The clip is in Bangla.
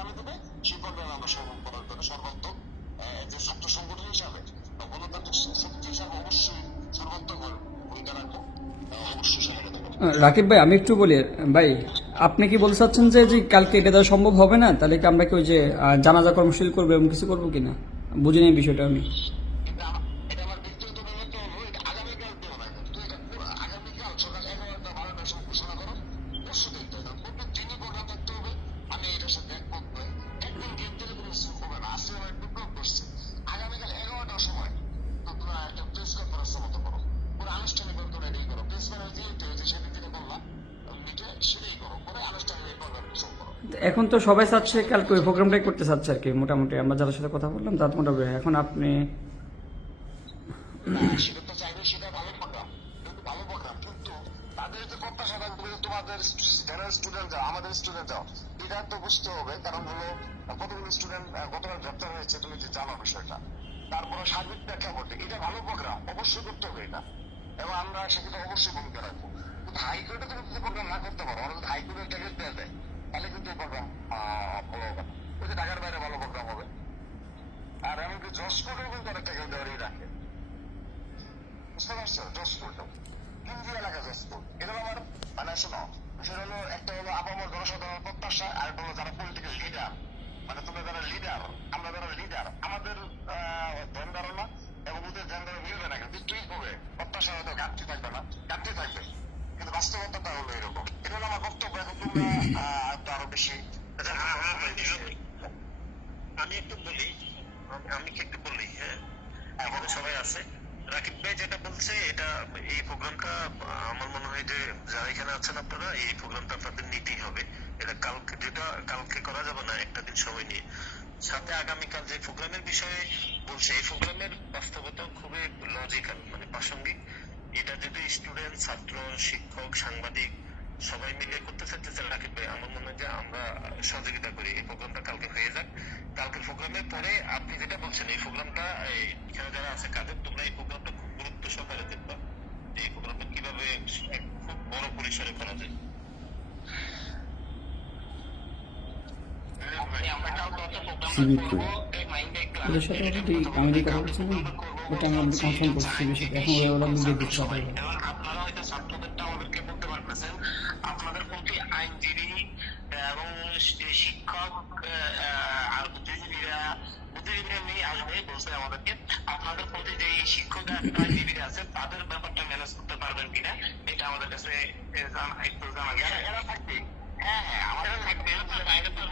প্রোগ্রামে দেবে সেই প্রোগ্রামে আমরা সফল করার জন্য সর্বাত্মক যে ছাত্র সংগঠন হিসাবে বা গণতান্ত্রিক শক্তি হিসাবে অবশ্যই সর্বাত্মক ভূমিকা রাখবো, অবশ্যই সহায়তা করবো। রাকিব ভাই আমি একটু বলি ভাই, আপনি কি বলতে চাচ্ছেন যে কালকে এটা দেওয়া সম্ভব হবে না? তাহলে কি আমরা কি ওই যে জানাজা কর্মসূচি করবো এবং কিছু করবো কিনা? বুঝিনি এই বিষয়টা আমি। কিন্তু এটা আমার ব্যক্তিগত ব্যবহার হলো এটা আগামীকাল দেওয়া না, কিন্তু এটা আগামীকাল সকাল 11টা 12টার সময় ঘোষণা করো, পরশু দেখতে হবে, কারণ প্রত্যেক দিনই প্রোগ্রাম দেখতে হবে। আমি এটার সাথে একমত নই, একদিন গেম দিলে কোনো কিছু হবে না। আজকে আমার বিপ্লব করছে, আগামীকাল 11টার সময় তোমরা একটা প্রেস কনফারেন্সের মতো করো, পুরো আনুষ্ঠানিক করে এটাই করো, প্রেস কনফারেন্স দিয়ে সেদিন যেটা বললাম মিটে সেটাই করো, পরে আনুষ্ঠানিক এই প্রোগ্রাম শুরু করো। এখন তো সবাই চাচ্ছে কালকে ওই প্রোগ্রামটাই করতে চাচ্ছে আর কি, মোটামুটি আমরা যাদের সাথে কথা বললাম তার মোটামুটি। এখন আপনি সেটা তো চাইবে, সেটা ভালো প্রোগ্রাম, কিন্তু ভালো প্রোগ্রাম, কিন্তু তাদের যে প্রত্যাশা থাকবে তোমাদের যারা স্টুডেন্ট যাও, আমাদের স্টুডেন্ট যাও, এটা তো বুঝতে হবে। কারণ হলো কতগুলো স্টুডেন্ট গতকাল গ্রেপ্তার হয়েছে, তুমি যে জানো বিষয়টা, তারপরে সার্বিক প্রেক্ষাপটে এটা ভালো প্রোগ্রাম, অবশ্যই করতে হবে এটা, এবং আমরা সেক্ষেত্রে অবশ্যই ভূমিকা রাখবো। কিন্তু হাইকোর্টে তুমি যদি প্রোগ্রাম না করতে পারো, অর্থাৎ হাইকোর্টের ট্যাগেট দেওয়া যায়, তাহলে কিন্তু এই প্রোগ্রাম ভালো হবে না। ওই যে ঢাকার বাইরে ভালো প্রোগ্রাম হবে, আর এমনকি জজ কোর্টেও কিন্তু অনেক ট্যাগেট দেওয়ারই রাখে, বুঝতে পারছো? জজপুর কেন্দ্রীয় এলাকা জজপুর, এটা আমার মানে শোনো, বিষয়টা হলো একটা হলো আপামর জনসাধারণের প্রত্যাশা, আর একটা হলো যারা পলিটিক্যাল লিডার, মানে তোমরা যারা লিডার, আমরা যারা লিডার, আমাদের ধ্যান ধারণা এবং ওদের ধ্যান ধারণা মিলবে না, কিন্তু তুই হবে প্রত্যাশা হয়তো ঘাটতি থাকবে না, ঘাটতি থাকবে, কিন্তু বাস্তবতাটা হলো এরকম। এটা হলো আমার বক্তব্য। এখন তোমরা আরো বেশি আমি একটু বলি, আমি কি একটু বলি? হ্যাঁ, এখানে সবাই আছে। রাকিব ভাই যেটা বলছে এটা, এই প্রোগ্রামটা আমার মনে হয় যে যারা এখানে আছেন আপনারা, এই প্রোগ্রামটা আপনাদের নিতেই হবে। এটা কালকে, যেটা কালকে করা যাবে না, একটা দিন সময় নিয়ে। সাথে আগামীকাল যে প্রোগ্রামের বিষয়ে বলছে, এই প্রোগ্রামের বাস্তবতা খুবই লজিক্যাল, মানে প্রাসঙ্গিক। এটা যদি স্টুডেন্ট, ছাত্র, শিক্ষক, সাংবাদিক সবাই মিলে করতে চাইতেছে রাকিব ভাই, আমার মনে হয় যে আমরা সহযোগিতা করি, এই প্রোগ্রামটা কালকে হয়ে যাক। কালকের প্রোগ্রামের পরে আপনি যেটা বলছেন, এই প্রোগ্রামটা এখানে যারা আছে কাদের, তোমরা এই প্রোগ্রামটা খুব গুরুত্ব সহকারে দেখবা, এই প্রোগ্রামটা কিভাবে খুব বড় পরিসরে করা যায়। ওদের সাথে অলরেডি আমি কথা বলছিলাম, ওটা আমি অলরেডি কনফার্ম করছি বিষয়টা, এখন ওরা মিলিয়ে দিচ্ছে সবাই। আপনারা হয়তো ছাত্রদেরটা আমাদেরকে বলতে পারতেছেন, আপনাদের প্রতি আইনজীবী এবং শিক্ষক আর বুদ্ধিজীবীরা নিয়ে আসবে বলছে আমাদেরকে, আপনাদের প্রতি যে শিক্ষক আইনজীবীরা আছে তাদের ব্যাপারটা ম্যানেজ করতে পারবেন কিনা, এটা আমাদের কাছে একটু জানা যায়। এরা থাকবে, হ্যাঁ হ্যাঁ আমাদের থাকবে, বাইরে তো